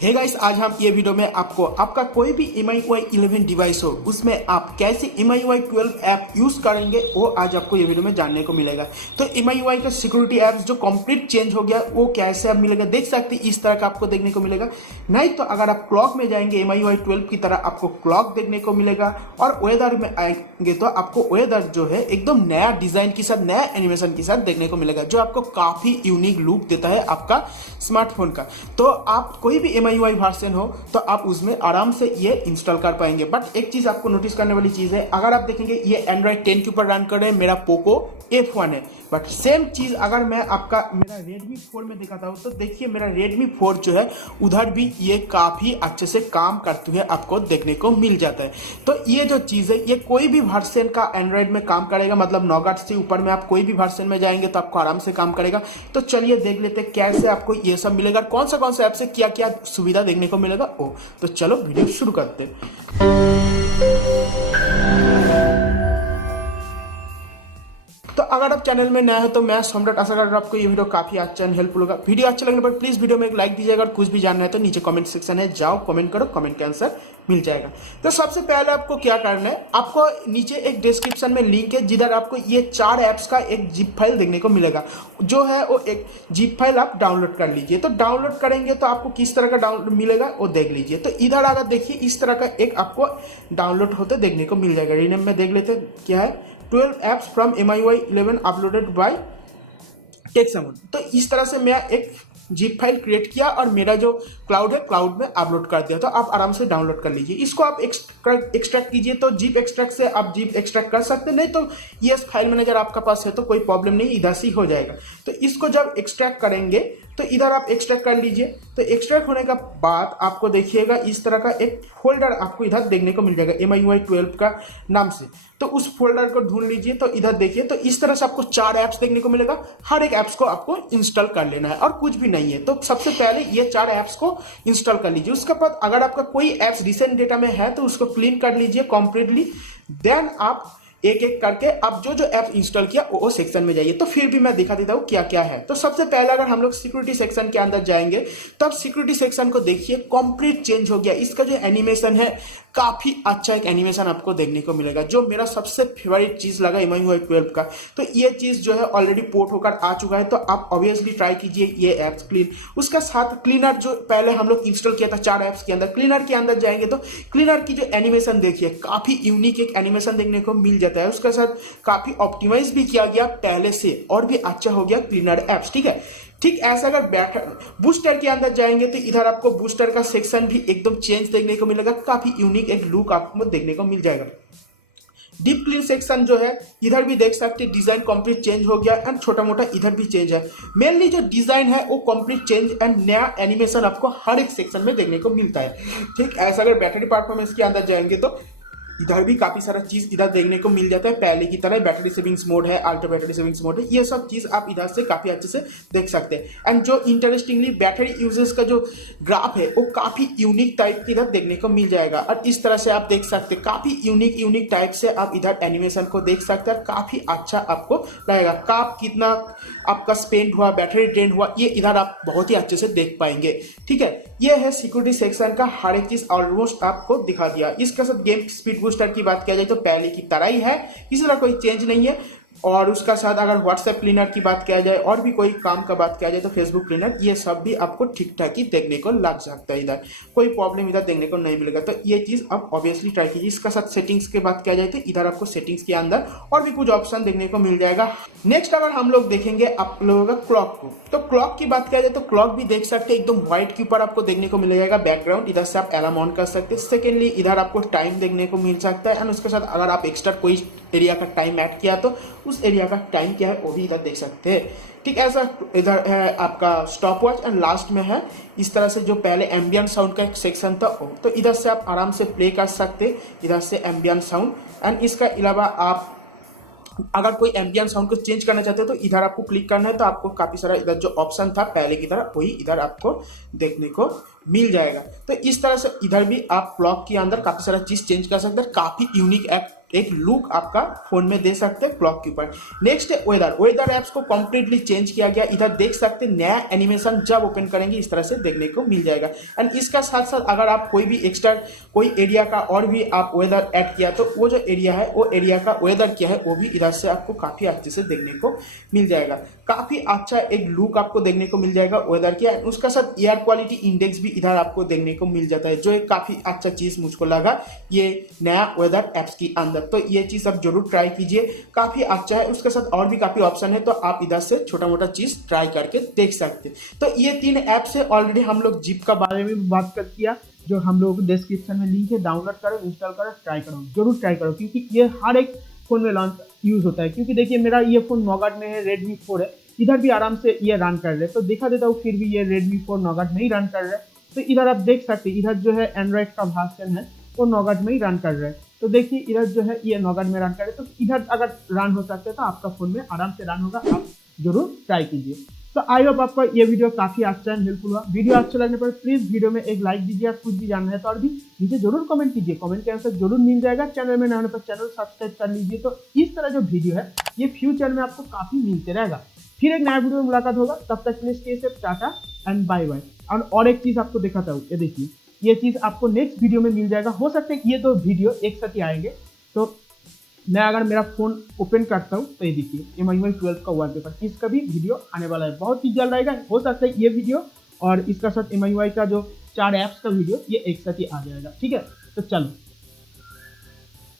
Hey guys, आज हम ये वीडियो में आपको आपका कोई भी MIUI 11 डिवाइस हो उसमें आप कैसे MIUI 12 ऐप यूज़ करेंगे वो आज आपको ये वीडियो में जानने को मिलेगा। तो MIUI का सिक्योरिटी ऐप्स जो कंप्लीट चेंज हो गया वो कैसे आप मिलेगा, देख सकते हैं इस तरह का आपको देखने को मिलेगा। नहीं तो अगर आप क्लॉक में जाएंगे MIUI 12 की तरह आपको क्लॉक देखने को मिलेगा, और वेदर में आएंगे तो आपको वेदर जो है एकदम नया डिज़ाइन के साथ, नया एनिमेशन के साथ देखने को मिलेगा, जो आपको काफ़ी यूनिक लुक देता है आपका स्मार्टफोन का। तो आप कोई भी MIUI वर्जन हो तो आप उसमें आराम से ये इंस्टॉल कर पाएंगे। बट एक चीज आपको नोटिस करने वाली चीज है, अगर आप देखेंगे ये एंड्रॉइड 10 के ऊपर रन कर रहे हैं, मेरा पोको F1 है। बट सेम चीज अगर मैं मेरा Redmi 4 में दिखाता हूँ तो देखिए मेरा Redmi 4 जो है उधर भी ये काफी अच्छे से काम करते हुए आपको देखने को मिल जाता है। तो ये जो चीज है ये कोई भी वर्जन का एंड्रॉइड में काम करेगा, मतलब 9 से ऊपर में आप कोई भी वर्जन में जाएंगे तो आपको आराम से काम करेगा। तो चलिए देख लेते हैं कैसे आपको ये सब मिलेगा, कौन सा ऐप से क्या क्या सुविधा देखने को मिलेगा। तो चलो वीडियो शुरू करते हैं। तो अगर आप चैनल में नया है तो मैं सम्राट आशा कर रहा हूं आपको ये वीडियो काफी अच्छा एंड हेल्पफुल होगा। वीडियो अच्छा लगने पर प्लीज वीडियो में एक लाइक दीजिएगा, और कुछ भी जानना है तो नीचे कमेंट सेक्शन है, जाओ कमेंट करो, कमेंट का आंसर मिल जाएगा। तो सबसे पहले आपको क्या करना है, आपको नीचे एक डिस्क्रिप्शन में लिंक है जिधर आपको ये 4 ऐप्स का एक जिप फाइल देखने को मिलेगा, जो है वो एक जिप फाइल आप डाउनलोड कर लीजिए। तो डाउनलोड करेंगे तो आपको किस तरह का डाउनलोड मिलेगा वो देख लीजिए। तो इधर अगर देखिए इस तरह का एक आपको डाउनलोड होते देखने को मिल जाएगा। रीनेम में देख लेते क्या है, 12 apps from MIUI 11 uploaded by SaMon। तो इस तरह से मैं एक जिप फाइल क्रिएट किया और मेरा जो क्लाउड है क्लाउड में अपलोड कर दिया। तो आप आराम से डाउनलोड कर लीजिए। इसको आप एक्सट्रैक्ट कीजिए, तो जिप एक्सट्रैक्ट से आप जिप एक्सट्रैक्ट कर सकते हैं, नहीं तो ये फाइल मैनेजर आपका पास है तो कोई प्रॉब्लम नहीं, इधर से ही हो जाएगा। तो इसको जब एक्सट्रैक्ट करेंगे तो इधर आप एक्सट्रैक्ट कर लीजिए। तो एक्सट्रैक्ट होने का बाद आपको देखिएगा इस तरह का एक फोल्डर आपको इधर देखने को मिल जाएगा MIUI 12 का नाम से। तो उस फोल्डर को ढूंढ लीजिए। तो इधर देखिए तो इस तरह से आपको 4 ऐप्स देखने को मिलेगा, हर एक ऐप्स को आपको इंस्टॉल कर लेना है और कुछ भी नहीं है। तो सबसे पहले ये 4 ऐप्स को इंस्टॉल कर लीजिए। उसके बाद अगर आपका कोई ऐप्स रिसेंट डेटा में है तो उसको क्लीन कर लीजिए कंप्लीटली। देन आप एक एक करके आप जो ऐप इंस्टॉल किया वो सेक्शन में जाइए। तो फिर भी मैं दिखा देता हूँ क्या क्या है। तो सबसे पहले अगर हम लोग सिक्योरिटी सेक्शन के अंदर जाएंगे तो आप सिक्योरिटी सेक्शन को देखिए, कंप्लीट चेंज हो गया। इसका जो एनिमेशन है काफी अच्छा एक एनिमेशन आपको देखने को मिलेगा, जो मेरा सबसे फेवरेट चीज लगा MIUI 12 का। तो ये चीज जो है ऑलरेडी पोर्ट होकर आ चुका है, तो आप ऑब्वियसली ट्राई कीजिए ये ऐप्स क्लीन। उसका साथ क्लीनर जो पहले हम लोग इंस्टॉल किया था 4 ऐप्स के अंदर, क्लीनर के अंदर जाएंगे तो क्लीनर की जो एनिमेशन देखिए काफी यूनिक एक एनिमेशन देखने को मिल जाता है। उसके साथ काफी ऑप्टिमाइज भी किया गया पहले से, और भी अच्छा हो गया क्लीनर ऐप्स। ठीक है, ठीक ऐसा अगर बूस्टर के अंदर जाएंगे तो इधर आपको बूस्टर का सेक्शन भी एकदम चेंज देखने को मिलेगा, काफी यूनिक एक लुक आपको देखने को मिल जाएगा। डीप क्लीन सेक्शन जो है इधर भी देख सकते हैं डिजाइन कंप्लीट चेंज हो गया, एंड छोटा मोटा इधर भी चेंज है। मेनली जो डिजाइन है वो कंप्लीट चेंज एंड नया एनिमेशन आपको हर एक सेक्शन में देखने को मिलता है। ठीक ऐसा अगर बैटरी परफॉर्मेंस के अंदर जाएंगे तो इधर भी काफी सारा चीज इधर देखने को मिल जाता है। पहले की तरह बैटरी सेविंग्स मोड है, अल्ट्रा बैटरी सेविंग्स मोड है, ये सब चीज आप इधर से काफी अच्छे से देख सकते हैं। एंड जो इंटरेस्टिंगली बैटरी यूजेस का जो ग्राफ है वो काफी यूनिक टाइप की इधर देखने को मिल जाएगा। और इस तरह से आप देख सकते हैं काफी यूनिक टाइप से आप इधर एनिमेशन को देख सकते हैं, काफी अच्छा आपको लगेगा। कब कितना आपका स्पेंड हुआ, बैटरी ड्रेन हुआ, ये इधर आप बहुत ही अच्छे से देख पाएंगे। ठीक है, ये है सिक्योरिटी सेक्शन का हर एक चीज ऑलमोस्ट आपको दिखा दिया। इसके साथ गेम स्पीड बूस्टर की बात किया जाए तो पहले की तरह ही है, इस तरह कोई चेंज नहीं है। और उसका साथ अगर व्हाट्सएप क्लीनर की बात किया जाए और भी कोई काम का बात किया जाए तो फेसबुक क्लीनर, ये सब भी आपको ठीक ठाक ही देखने को लग सकता है। इधर कोई प्रॉब्लम इधर देखने को नहीं मिलेगा, तो ये चीज़ आप ऑब्वियसली ट्राई कीजिए। इसका साथ सेटिंग्स की बात किया जाए तो इधर आपको सेटिंग्स के अंदर और भी कुछ ऑप्शन देखने को मिल जाएगा। नेक्स्ट अगर हम लोग देखेंगे आप लोगों का क्लॉक को, तो क्लॉक की बात किया जाए तो क्लॉक भी देख सकते हैं एकदम व्हाइट के ऊपर आपको देखने को मिल जाएगा बैकग्राउंड। इधर से आप अलार्म ऑन कर सकते हैं। सेकेंडली इधर आपको टाइम देखने को मिल सकता है, एंड उसके साथ अगर आप एक्स्ट्रा कोई एरिया का टाइम ऐड किया तो उस एरिया का टाइम क्या है वो भी इधर देख सकते हैं। ठीक ऐसा इधर है आपका स्टॉप वॉच, एंड लास्ट में है इस तरह से जो पहले एम्बियंट साउंड का एक सेक्शन था तो इधर से आप आराम से प्ले कर सकते इधर से एम्बियंट साउंड। एंड इसका अलावा आप अगर कोई एम्बियंट साउंड को चेंज करना चाहते हो तो इधर आपको क्लिक करना है, तो आपको काफ़ी सारा इधर जो ऑप्शन था पहले की तरह वही इधर आपको देखने को मिल जाएगा। तो इस तरह से इधर भी आप क्लॉक के अंदर काफ़ी सारा चीज़ चेंज कर सकते हैं। काफ़ी यूनिक एक लुक आपका फोन में दे सकते हैं क्लॉक के ऊपर। नेक्स्ट है वेदर एप्स को कंप्लीटली चेंज किया गया। इधर देख सकते हैं नया एनिमेशन जब ओपन करेंगे इस तरह से देखने को मिल जाएगा। एंड इसका साथ साथ अगर आप कोई भी एक्स्ट्रा कोई एरिया का और भी आप वेदर ऐड किया तो वो जो एरिया है वो एरिया का वेदर क्या है वो भी इधर से आपको काफ़ी अच्छे से देखने को मिल जाएगा। काफ़ी अच्छा एक लुक आपको देखने को मिल जाएगा वेदर की। उसका साथ एयर क्वालिटी इंडेक्स भी इधर आपको देखने को मिल जाता है, जो एक काफ़ी अच्छा चीज़ मुझको लगा ये नया वेदर एप्स के अंदर। तो ये चीज़ आप जरूर ट्राई कीजिए, काफ़ी अच्छा है। उसके साथ और भी काफ़ी ऑप्शन है, तो आप इधर से छोटा मोटा चीज़ ट्राई करके देख सकते हैं। तो ये 3 ऐप्स है। ऑलरेडी हम लोग जिप का बारे में बात कर किया, जो हम लोग डिस्क्रिप्शन में लिंक है, डाउनलोड करो, इंस्टॉल करो, ट्राई करो, जरूर ट्राई करो, क्योंकि ये हर एक फोन में लॉन्च यूज होता है। क्योंकि देखिए मेरा ये फोन नॉगाट में है, Redmi 4 है, इधर भी आराम से ये रन कर रहे हैं। तो दिखा देता हूँ, फिर भी ये Redmi 4 नॉगाट में ही रन कर रहा है। तो इधर आप देख सकते हैं, इधर जो है एंड्रॉइड का वर्जन है वो नॉगाट में ही रन कर रहा है। तो देखिए इधर जो है ये नॉगाट में रन कर रहे हैं, तो इधर अगर रन हो सकता है तो आपका फोन में आराम से रन होगा। आप जरूर ट्राई कीजिए। तो आई होप आपका ये वीडियो काफी अच्छा एंड हेल्पफुल हुआ। वीडियो अच्छा लगने पर प्लीज वीडियो में एक लाइक दीजिए। कुछ भी जानना है तो और भी नीचे जरूर कमेंट कीजिए, कमेंट के आंसर जरूर मिल जाएगा। चैनल में नए होने पर चैनल सब्सक्राइब कर लीजिए। तो इस तरह जो वीडियो है ये फ्यूचर में आपको काफी मिलते रहेगा। फिर एक नया वीडियो में मुलाकात होगा, तब तक के लिए stay safe, tata and bye bye. और एक चीज आपको दिखाता हूँ, ये देखिए ये चीज आपको नेक्स्ट वीडियो में मिल जाएगा। हो सकता है कि ये 2 वीडियो एक साथ ही आएंगे। तो मैं अगर मेरा फोन ओपन करता हूँ तो ये देखिए MIUI 12 का वॉलपेपर, इसका भी वीडियो आने वाला है, बहुत ही जल्द आएगा। हो सकता है ये वीडियो और इसका साथ MIUI का जो 4 ऐप्स का वीडियो ये एक साथ ही आ जाएगा। ठीक है, तो चलो।